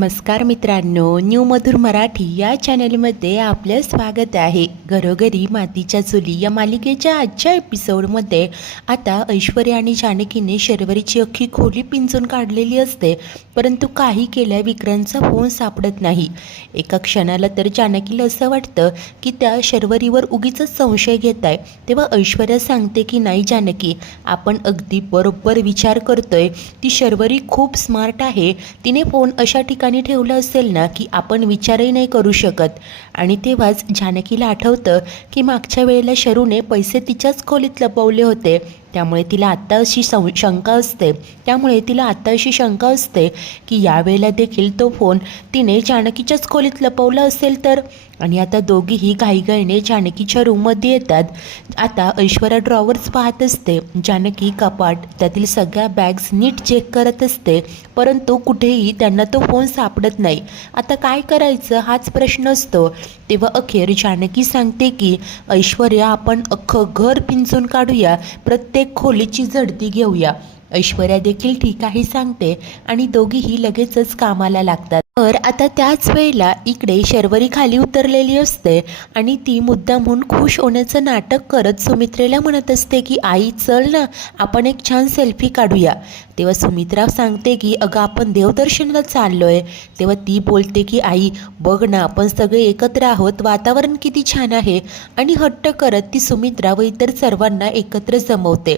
नमस्कार मित्रांनो, न्यू मधुर मराठी या चॅनलमध्ये आपलं स्वागत आहे. घरोघरी मातीच्या चुली या मालिकेच्या आजच्या एपिसोडमध्ये आता ऐश्वर्या आणि जानकीने शर्वरीची अख्खी खोली पिंजून काढलेली असते, परंतु काही केल्या विक्रांतचा फोन सापडत नाही. एका क्षणाला तर जानकीला असं वाटतं की त्या शर्वरीवर उगीच संशय घेत आहे. तेव्हा ऐश्वर्या सांगते की नाही जानकी, आपण अगदी बरोबर विचार करतोय. ती शर्वरी खूप स्मार्ट आहे. तिने फोन अशा ठिकाणी ठेवलं असेल ना की आपण विचारही नाही करू शकत. आणि तेव्हाच जानकीला आठवतं की मागच्या वेळेला शरूने पैसे तिच्याच खोलीत लपवले होते. त्यामुळे तिला आत्ता अशी शंका असते की यावेळेला देखील तो फोन तिने जानकीच्याच खोलीत लपवला असेल तर. आणि आता दोघीही घाईघाईने जानकीच्या रूममध्ये येतात. आता ऐश्वर्या ड्रॉवर्स पाहत असते. जानकी कपाट त्यातील सगळ्या बॅग्स नीट चेक करत असते, परंतु कुठेही त्यांना तो फोन सापडत नाही. आता काय करायचं हाच प्रश्न असतो. तेव्हा अखेर जानकी सांगते की ऐश्वर्या, आपण अख्खं घर पिंजून काढूया, प्रत्येक खोलीची झडती घेऊया. ऐश्वर्या देखील ठीक आहे सांगते आणि दोघीही लगेचच कामाला लागतात. तर आता त्याच वेळेला इकडे शर्वरी खाली उतरलेली असते आणि ती मुद्दामहून खुश होण्याचं नाटक करत सुमित्रेला म्हणत असते की आई चल ना, आपण एक छान सेल्फी काढूया. तेव्हा सुमित्रा सांगते की अगं आपण देवदर्शनाला चाललोय. तेव्हा ती बोलते की आई बघ ना, आपण सगळे एकत्र आहोत, वातावरण किती छान आहे. आणि हट्ट करत ती सुमित्रा व इतर सर्वांना एकत्र जमवते.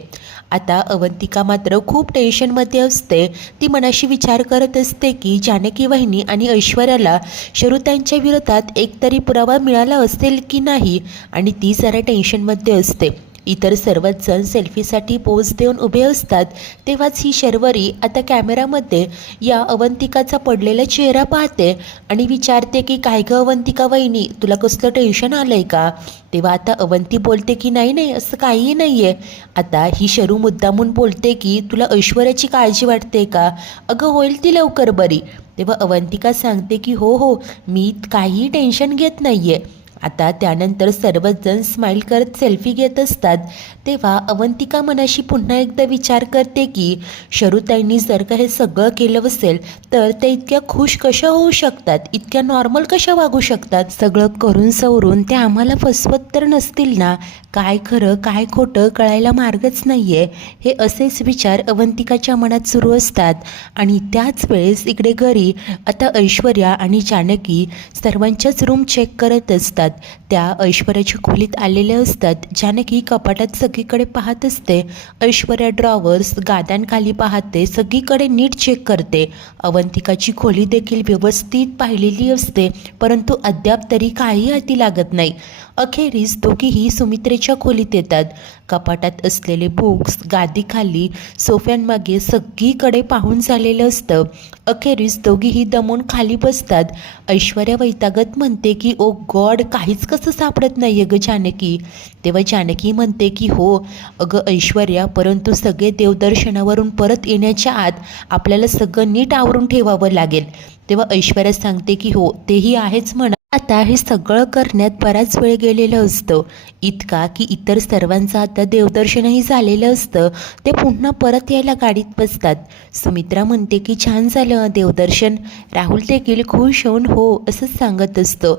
आता अवंतिका मात्र खूप टेन्शनमध्ये असते. ती मनाशी विचार करत असते की जानकी वहिनी आणि ऐश्वर्याला शरुतांच्या विरोधात एकतरी पुरावा मिळाला असेल की नाही, आणि ती जरा टेन्शनमध्ये असते. इतर सर्वच जण सेल्फीसाठी पोज देऊन उभे असतात. तेव्हाच ही शर्वरी आता कॅमेरामध्ये या अवंतिकाचा पडलेला चेहरा पाहते आणि विचारते की काय गं अवंतिका वहिनी, तुला कसलं टेन्शन आलंय का? तेव्हा आता अवंती बोलते की नाही नाही, असं काहीही नाही आहे. आता ही शरू मुद्दामून बोलते की तुला ऐश्वर्याची काळजी वाटते का? अगं होईल ती लवकर बरी. तेव्हा अवंतिका सांगते की हो हो, मी काहीही टेन्शन घेत नाही आहे. आता त्यानंतर सर्वच जण स्माईल करत सेल्फी घेत असतात. तेव्हा अवंतिका मनाशी पुन्हा एकदा विचार करते की शरुताईंनी जर का हे सगळं केलं असेल तर त्या इतक्या खुश कशा होऊ शकतात, इतक्या नॉर्मल कशा वागू शकतात? सगळं करून सवरून त्या आम्हाला फसवत तर नसतील ना? काय खरं काय खोटं कळायला मार्गच नाही आहे. हे असेच विचार अवंतिकाच्या मनात सुरू असतात. आणि त्याच वेळेस इकडे घरी आता ऐश्वर्या आणि जानकी सर्वांच्याच रूम चेक करत असतात. त्या ऐश्वर्याच्या खोलीत आलेल्या असतात. जानकी कपाटात सगळीकडे पाहत असते. ऐश्वर्या ड्रॉवर्स गाद्यांखाली पाहते, सगळीकडे नीट चेक करते. अवंतिकाची खोली देखील व्यवस्थित पाहिलेली असते, परंतु अद्याप तरी काही हाती लागत नाही. अखेरीस दोघीही सुमित्रेच्या खोलीत येतात. कपाटात असलेले बुक्स गादीखाली सोफ्यांमागे सगळीकडे पाहून झालेलं असतं. अखेरीस दोघीही दमून खाली बसतात. ऐश्वर्या वैतागत म्हणते की ओ गॉड, काहीच कसं सापडत नाही आहे गं जानकी. तेव्हा जानकी म्हणते की हो अगं ऐश्वर्या, परंतु सगळे देवदर्शनावरून परत येण्याच्या आत आपल्याला सगळं नीट आवरून ठेवावं लागेल. तेव्हा ऐश्वर्या सांगते की हो तेही आहेच म्हणा. आता हे सगळं करण्यात बराच वेळ गेलेला असतो, इतका की इतर सर्वांचं आता देवदर्शनही झालेलं असतं. ते पुन्हा परत यायला गाडीत बसतात. सुमित्रा म्हणते की छान झालं देवदर्शन. राहुल देखील खुश होऊन हो असंच सांगत असतो.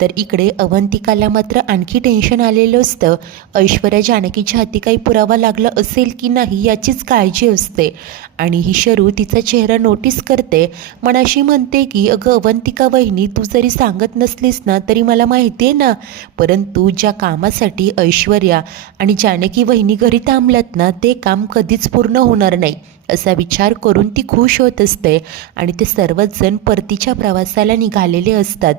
तर इकडे अवंतिकाला मात्र आणखी टेन्शन आलेलं असतं. ऐश्वर्या जानकीच्या हाती काही पुरावा लागला असेल की नाही याचीच काळजी असते. आणि ही शरू तिचा चेहरा नोटीस करते. मनाशी म्हणते की अगं अवंतिका वहिनी, तू जरी सांगत नसलीस ना तरी मला माहिती आहे ना, परंतु ज्या कामासाठी ऐश्वर्या आणि जानकी वहिनी घरी थांबल्यात ना, ते काम कधीच पूर्ण होणार नाही असा विचार करून ती खुश होत असते. आणि ते सर्वच जण परतीच्या प्रवासाला निघालेले असतात.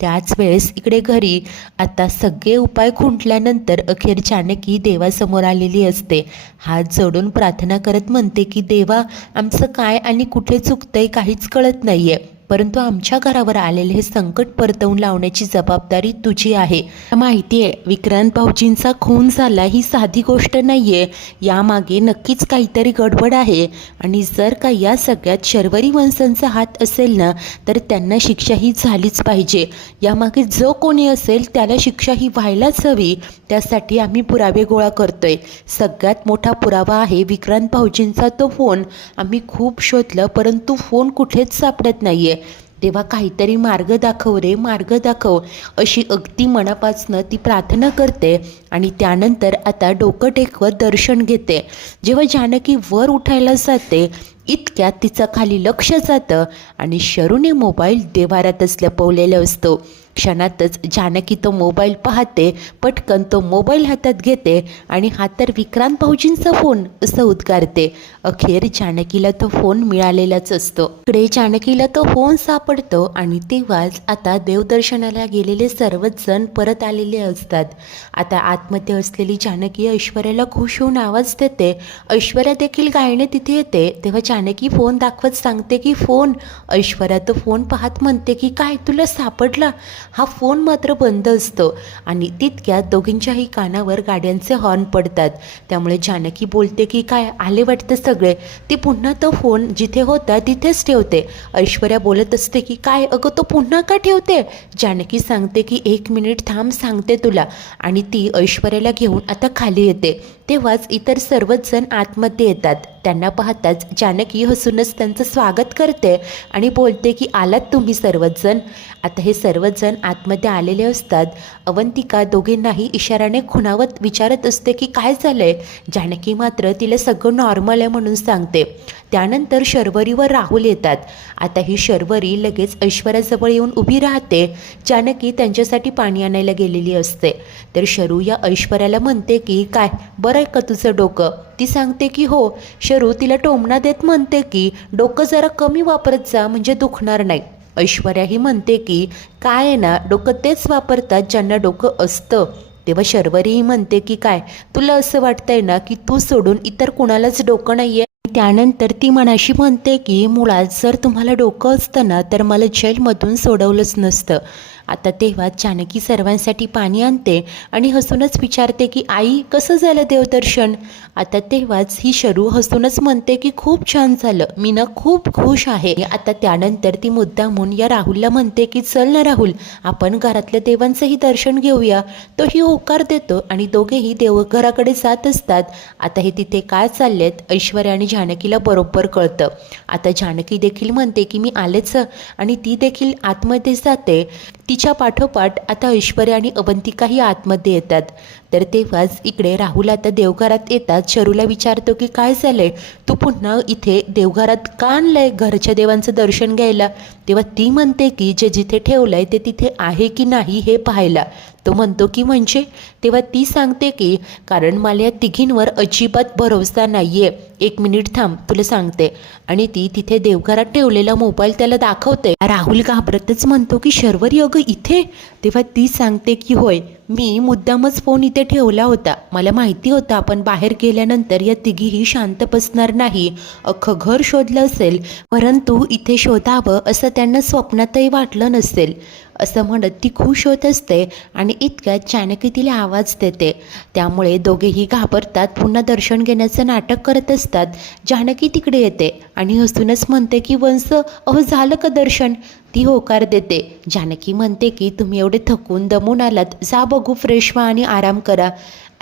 त्याच वेळेस इकडे घरी आता सगळे उपाय खुंटल्यानंतर अखेर जानकी देवासमोर आलेली असते. हात जोडून प्रार्थना करत म्हणते की देवा, आमचं काय आणि कुठे चुकतंय काहीच कळत नाही आहे, परंतु आमच्या घरावर आलेले हे संकट परतवून लावण्याची जबाबदारी तुझी आहे. माहिती आहे विक्रांत भाऊजींचा खून झाला ही साधी गोष्ट नाही आहे, यामागे नक्कीच काहीतरी गडबड आहे. आणि जर का या सगळ्यात शर्वरी वंशांचा हात असेल ना तर त्यांना शिक्षा ही झालीच पाहिजे. यामागे जो कोणी असेल त्याला शिक्षा ही व्हायलाच हवी. त्यासाठी आम्ही पुरावे गोळा करतोय. सगळ्यात मोठा पुरावा आहे विक्रांत भाऊजींचा तो फोन. आम्ही खूप शोधलं परंतु फोन कुठेच सापडत नाहीये. तेव्हा काहीतरी मार्ग दाखव रे, मार्ग दाखव, अशी अगदी मनापासनं ती प्रार्थना करते. आणि त्यानंतर आता डोकं टेकवत दर्शन घेते. जेव्हा जानकी वर उठायला जाते इतक्यात तिचं खाली लक्ष जातं आणि शरूने मोबाईल देवारातच लपवलेला असतो. क्षणातच जानकी तो मोबाईल पाहते, पटकन तो मोबाईल हातात घेते आणि हा तर विक्रांत भाऊजींचा फोन असं उद्गारते. अखेर जानकीला तो फोन मिळालेलाच असतो. इकडे जानकीला तो फोन सापडतो आणि तेव्हाच आता देवदर्शनाला गेलेले सर्वच जण परत आलेले असतात. आता आतमध्ये असलेली जानकी ऐश्वर्याला खुश होऊन आवाज देते. ऐश्वर्या देखील गायने तिथे येते. तेव्हा जानकी फोन दाखवत सांगते की फोन. ऐश्वर्या तो फोन पाहत म्हणते की काय तुला सापडला? हा फोन मात्र बंद असतो आणि तितक्यात दोघींच्याही कानावर गाड्यांचे हॉर्न पडतात. त्यामुळे जानकी बोलते की काय आले वाटतं सगळे. ती पुन्हा तो फोन जिथे होता तिथेच ठेवते. ऐश्वर्या बोलत असते की काय अगं तो पुन्हा का ठेवते? जानकी सांगते की 1 मिनिट थांब सांगते तुला. आणि ती ऐश्वर्याला घेऊन आता खाली येते. तेव्हाच इतर सर्वच जण आतमध्ये येतात. त्यांना पाहताच जानकी हसूनच त्यांचं स्वागत करते आणि बोलते की आलात तुम्ही सर्वच जण. आता हे सर्वच जण आतमध्ये आलेले असतात. अवंतिका दोघींनाही इशाऱ्याने खुणावत विचारत असते की काय झालंय. जानकी मात्र तिला सगळं नॉर्मल आहे म्हणून सांगते. त्यानंतर शर्वरी व राहुल येतात. आता ही शर्वरी लगेच ऐश्वर्याजवळ येऊन उभी राहते. जानकी त्यांच्यासाठी पाणी आणायला गेलेली असते. तर शरू या ऐश्वर्याला म्हणते की काय बरं आहे का तुझं डोकं? ती सांगते की हो. शरू तिला टोमणा देत म्हणते की डोकं जरा कमी वापरत जा म्हणजे दुखणार नाही. ऐश्वर्या ही म्हणते की काय आहे ना, डोकं तेच वापरतात ज्यांना डोकं असतं. तेव्हा शर्वरीही म्हणते की काय तुला असं वाटतंय ना की तू सोडून इतर कुणालाच डोकं नाही आहे. त्यानंतर ती मनाशी म्हणते की मुळात जर तुम्हाला डोकं असतं ना तर मला जेलमधून सोडवलंच नसतं. आता तेव्हा जानकी सर्वांसाठी पाणी आणते आणि हसूनच विचारते की आई कसं झालं देवदर्शन? आता तेव्हाच ही शरू हसूनच म्हणते की खूप छान झालं, मी ना खूप खुश आहे. आता त्यानंतर ती मुद्दामून या राहुलला म्हणते की चल ना राहुल आपण घरातल्या देवांचंही दर्शन घेऊया. तोही होकार देतो आणि दोघेही देवघराकडे जात असतात. आता हे तिथे काय चाललेत ऐश्वर्या आणि जानकीला बरोबर कळतं. आता जानकी देखील म्हणते की मी आलेच आणि ती देखील आतमध्ये जाते. तिच्या पाठोपाठ आता ऐश्वर्या आणि अवंतिकाही आतमध्ये येतात. तर तेव्हाच इकडे राहुल आता देवघरात येतात. शरूला विचारतो की काय झालंय, तू पुन्हा इथे देवघरात का आणलंय घरच्या देवांचं दर्शन घ्यायला? तेव्हा ती म्हणते की जे जिथे ठेवलंय ते तिथे आहे की नाही हे पाहायला. तो म्हणतो की म्हणजे? तेव्हा ती सांगते की कारण मला या तिघींवर अजिबात भरोसा नाहीये. 1 मिनिट थांब तुला सांगते. आणि ती तिथे देवघरात ठेवलेला मोबाईल त्याला दाखवते. राहुल घाबरतच म्हणतो की शर्वरी अगं इथे? तेव्हा ती सांगते की होय, मी मुद्दामच फोन इथे ठेवला होता. मला माहिती होतं आपण बाहेर गेल्यानंतर या तिघीही शांत बसणार नाही. अख्खं घर शोधलं असेल परंतु इथे शोधावं असं त्यांना स्वप्नातही वाटलं नसेल. असं म्हणत ती खुश होत असते आणि इतक्यात जानकी तिला आवाज देते. त्यामुळे दोघेही घाबरतात, पुन्हा दर्शन घेण्याचं नाटक करत असतात. जानकी तिकडे येते आणि हसूनच म्हणते की वंश अहो झालं का दर्शन? ती होकार देते. जानकी म्हणते की तुम्ही एवढे थकून दमून आलात, जा बघू फ्रेश व्हा आणि आराम करा.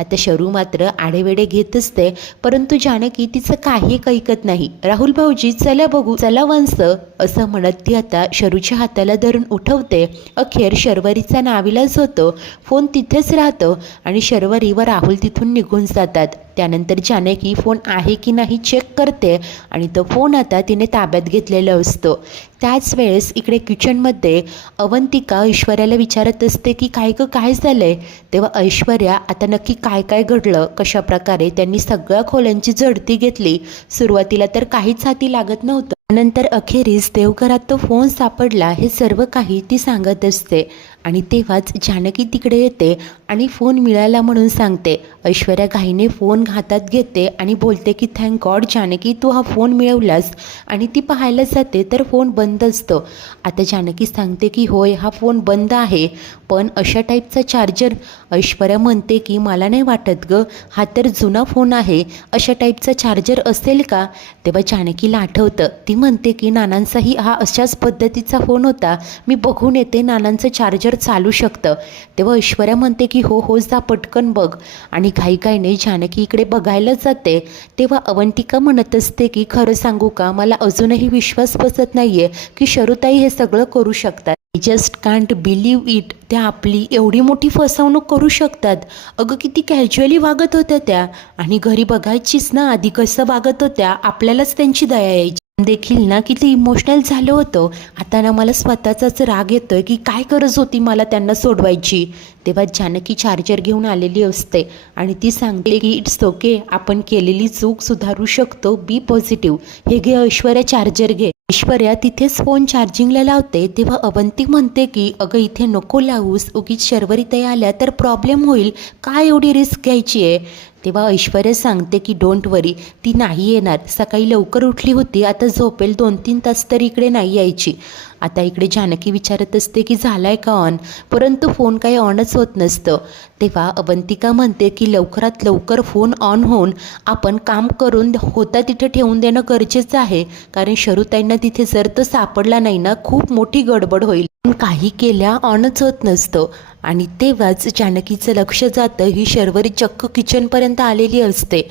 आता शरू मात्र आडेवेडे घेत असते परंतु जानकी तिचं काही ऐकत नाही. राहुल भाऊजी चला बघू, चला वंश असं म्हणत ती आता शरूच्या हाताला धरून उठवते. अखेर शर्वरीचा नाविलाज होतो. फोन तिथेच राहतो आणि शर्वरी व राहुल तिथून निघून जातात. त्यानंतर जानकी फोन आहे की नाही चेक करते आणि तो फोन आता तिने ताब्यात घेतलेला असतो. त्याच वेळेस इकडे किचनमध्ये अवंतिका ऐश्वर्याला विचारत असते की काय गं काय झालंय? तेव्हा ऐश्वर्या आता नक्की काय काय घडलं, कशा प्रकारे त्यांनी सगळ्या खोल्यांची झडती घेतली. सुरुवातीला तर काहीच हाती लागत नव्हतं. नंतर अखेरीस देवघरात तो फोन सापडला हे सर्व काही ती सांगत असते. आणि तेव्हाच जानकी तिकडे येते आणि फोन मिळाला म्हणून सांगते. ऐश्वर्या घाईने फोन हातात घेते आणि बोलते की थँक गॉड जानकी तू हा फोन मिळवलास. आणि ती पाहायला जाते तर फोन बंद असतो. आता जानकी सांगते की होय हा फोन बंद आहे पण अशा टाईपचा चार्जर. ऐश्वर्या म्हणते की मला नाही वाटत गं, हा तर जुना फोन आहे, अशा टाईपचा चार्जर असेल का? तेव्हा जानकीला आठवतं. ती म्हणते की नानांचाही हा अशाच पद्धतीचा फोन होता, मी बघून येते नानांचं चार्जर चार्जर चालू शकतं. तेव्हा ऐश्वर्या म्हणते की हो हो जा पटकन बघ. आणि घाईघाईने जानकी इकडे बघायला जाते. तेव्हा अवंतिका म्हणत असते की खरं सांगू का, मला अजूनही विश्वास बसत नाही आहे की शरुताई हे सगळं करू शकतात. I just can't believe it. त्या आपली एवढी मोठी फसवणूक करू शकतात. अगं किती कॅज्युअली वागत होत्या त्या. आणि घरी बघायचीच ना आधी कसं वागत होत्या, आपल्यालाच त्यांची दया यायची. देखील ना किती इमोशनल झालं होतं. आता ना मला स्वतःचाच राग येतोय की काय गरज होती मला त्यांना सोडवायची. तेव्हा जानकी चार्जर घेऊन आलेली असते आणि ती सांगते की इट्स ओके, आपण केलेली चूक सुधारू शकतो, बी पॉझिटिव्ह. हे घे ऐश्वर्या, चार्जर घे. ऐश्वर्या तिथेच फोन चार्जिंगला लावते. तेव्हा अवंती म्हणते की अगं इथे नको लावूस, उगीच शर्वरीताई आल्या तर प्रॉब्लेम होईल, काय एवढी रिस्क घ्यायची आहे. तेव्हा ऐश्वर्या सांगते की डोंट वरी, ती नाही येणार. सकाळी लवकर उठली होती, आता झोपेल 2-3 तास तरी इकडे नाही यायची. आता इकडे जानकी विचारत असते की झालाय का ऑन, परंतु फोन काही ऑनच होत नसतं. तेव्हा अवंतिका म्हणते की लवकरात लवकर फोन ऑन होऊन आपण काम करून होता तिथे ठेवून देणं गरजेचं आहे, कारण शरुताईंना तिथे जर तो सापडला नाही ना खूप मोठी गडबड होईल. पण काही केल्या ऑनच होत नसतं. आणि तेव्हाच जानकीचं लक्ष जातं, ही शर्वरी चक्क किचनपर्यंत आलेली असते.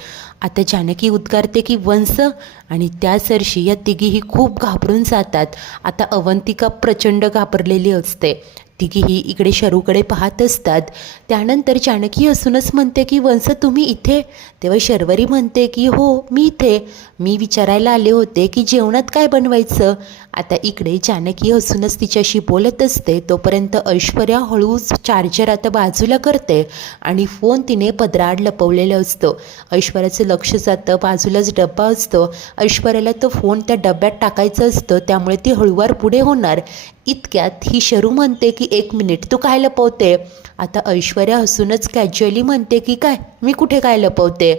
आता जानकी उद्गारते की वंश, आणि त्या सरशी या तिघीही खूप घाबरून जातात. आता अवंतिका प्रचंड घाबरलेली असते. तिघीही इकडे शरूकडे पाहत असतात. त्यानंतर जानकी असूनच म्हणते की वंश तुम्ही इथे. तेव्हा शर्वरी म्हणते की हो मी इथे, मी विचारायला आले होते की जेवणात काय बनवायचं. आता इकडे जानकी असूनच तिच्याशी बोलत असते. तोपर्यंत ऐश्वर्या हळूच चार्जर आता बाजूला करते आणि फोन तिने पदराआड लपवलेलं असतं. ऐश्वर्याचं लक्ष जातं, बाजूलाच डब्बा असतो. ऐश्वर्याला तो फोन त्या डब्यात टाकायचं असतं, त्यामुळे ती हळूवार पुढे होणार. इतक्यात ही शरू म्हणते की 1 मिनिट, तू काय लपवते. आता ऐश्वर्या हसूनच कॅज्युअली म्हणते की काय, मी कुठे काय लपवते.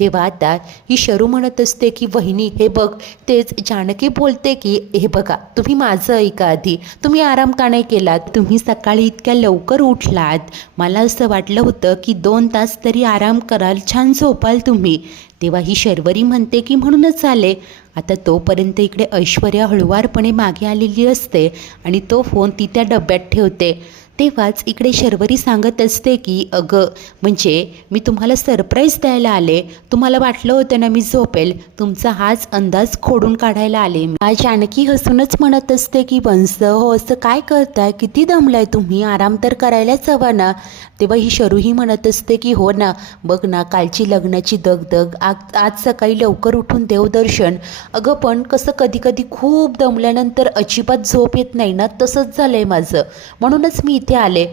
तेव्हा आता ही शरू म्हणत असते की वहिनी हे बघ. तेच जानकी बोलते की हे बघा, तुम्ही माझं ऐका आधी, तुम्ही आराम का नाही केलात. तुम्ही सकाळी इतक्या लवकर उठलात, मला असं वाटलं होतं की 2 तास तरी आराम कराल, छान झोपाल तुम्ही. तेव्हा ही शर्वरी म्हणते की म्हणूनच आले. आता तोपर्यंत इकडे ऐश्वर्या हळुवारपणे मागे आलेली असते आणि तो फोन ती त्या डब्यात ठेवते. तेव्हाच इकडे शर्वरी सांगत असते की अगं म्हणजे मी तुम्हाला सरप्राईज द्यायला आले, तुम्हाला वाटलं होतं ना मी झोपेल, तुमचा हाच अंदाज खोडून काढायला आले. आज जानकी हसूनच म्हणत असते की वंश हो असं काय करताय, किती दमलाय तुम्ही, आराम तर करायलाच हवा ना. तेव्हा ही शरूही म्हणत असते की हो ना, बघ ना कालची लग्नाची दगदग, आज सकाळी लवकर उठून देवदर्शन. अगं पण कसं कधी कधी खूप दमल्यानंतर अजिबात झोप येत नाही ना, तसंच झालंय माझं, म्हणूनच मी इथे आले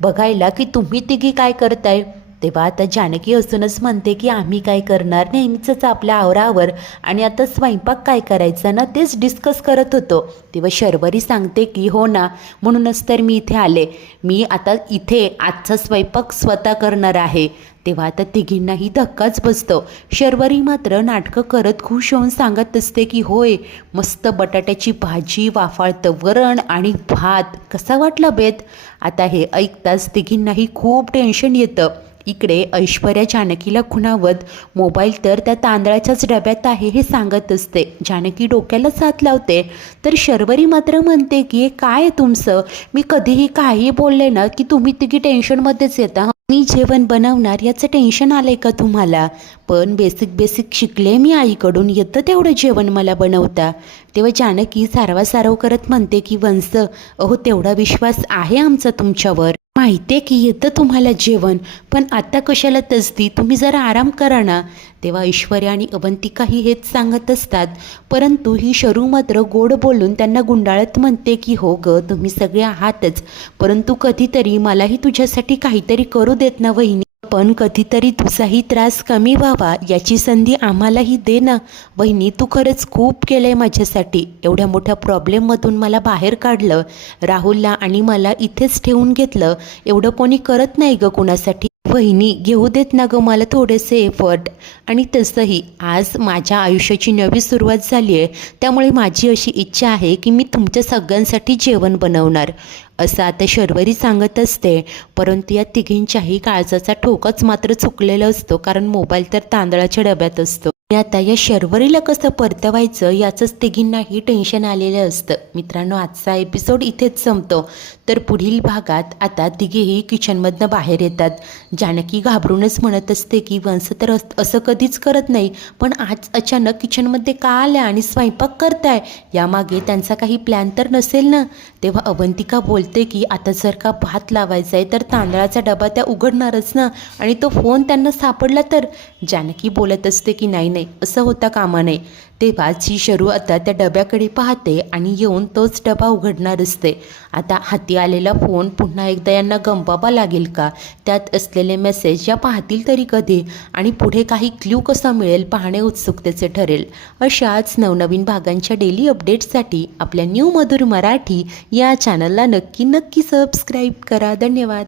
बघायला की तुम्ही तिघी काय करताय. तेव्हा आता जानकी असूनच म्हणते की आम्ही काय करणार, नेहमीचंच आपल्या आवरावर, आणि आता स्वयंपाक काय करायचा ना तेच डिस्कस करत होतो. तेव्हा शर्वरी सांगते की हो ना, म्हणूनच तर मी इथे आले, मी आता इथे आजचा स्वयंपाक स्वतः करणार आहे. तेव्हा आता तिघींनाही धक्काच बसतो. शर्वरी मात्र नाटकं करत खुश होऊन सांगत असते की होय, मस्त बटाट्याची भाजी, वाफाळतं वरण आणि भात, कसा वाटला बेत. आता हे ऐकताच तिघींनाही खूप टेन्शन येतं. इकडे ऐश्वर्या जानकीला खुणावत मोबाईल तर त्या तांदळाच्याच डब्यात आहे हे सांगत असते. जानकी डोक्यालाच हात लावते. तर शर्वरी मात्र म्हणते की काय आहे तुमचं, मी कधीही काही बोलले ना की तुम्ही तिघी टेन्शनमध्येच येता. मी जेवण बनवणार याचं टेन्शन आलंय का तुम्हाला, पण बेसिक शिकले मी आईकडून, येतं तेवढं जेवण मला बनवता. तेव्हा जानकी सारवासारव करत म्हणते की वंश अहो तेवढा विश्वास आहे आमचा तुमच्यावर, माहिती आहे की येतं तुम्हाला जेवण, पण आता कशाला तसदी, तुम्ही जरा आराम करा ना. तेव्हा ऐश्वर्या आणि अवंतिकाही हेच सांगत असतात. परंतु ही शरू मात्र गोड बोलून त्यांना गुंडाळत म्हणते की हो ग तुम्ही सगळे आहातच, परंतु कधीतरी मलाही तुझ्यासाठी काहीतरी करू देत ना वहिनी, पण कधीतरी तुझाही त्रास कमी व्हावा याची संधी आम्हालाही दे ना. वहिनी तू खरंच खूप केलं आहे माझ्यासाठी, एवढ्या मोठ्या प्रॉब्लेममधून मला बाहेर काढलं, राहुलला आणि मला इथेच ठेवून घेतलं, एवढं कोणी करत नाही ग कुणासाठी. वहिनी घेऊ देत ना ग मला थोडेसे एफर्ट. आणि तसंही आज माझ्या आयुष्याची नवी सुरुवात झाली आहे, त्यामुळे माझी अशी इच्छा आहे की मी तुमच्या सगळ्यांसाठी जेवण बनवणार, असं आता शर्वरी सांगत असते. परंतु या तिघींच्याही काळजाचा ठोकाच मात्र चुकलेला असतो, कारण मोबाईल तर तांदळाच्या डब्यात असतो. आता या शर्वरीला कसं परतवायचं याचंच तिघींनाही टेन्शन आलेलं असतं. मित्रांनो, आजचा एपिसोड इथेच संपतो. तर पुढील भागात आता तिघेही किचनमधनं बाहेर येतात. जानकी घाबरूनच म्हणत असते की वंश तर असं कधीच करत नाही, पण आज अचानक किचनमध्ये का आल्या आणि स्वयंपाक करताय, यामागे त्यांचा काही प्लॅन तर नसेल ना. तेव्हा अवंतिका बोलते की आता जर का भात लावायचा आहे तर तांदळाचा डबा त्या उघडणारच ना, आणि तो फोन त्यांना सापडला तर. जानकी बोलत असते की नाही, असं होता कामा नये. तेव्हाच ही शरू आता त्या डब्याकडे पाहते आणि येऊन तोच डबा उघडणार असते. आता हाती आलेला फोन पुन्हा एकदा यांना गमवावा लागेल का, त्यात असलेले मेसेज या पाहतील तरी कधी, आणि पुढे काही क्ल्यू कसा मिळेल पाहणे उत्सुकतेचे ठरेल. अशाच नवनवीन भागांच्या डेली अपडेट्ससाठी आपल्या न्यू मधुर मराठी या चॅनलला नक्की सबस्क्राईब करा. धन्यवाद.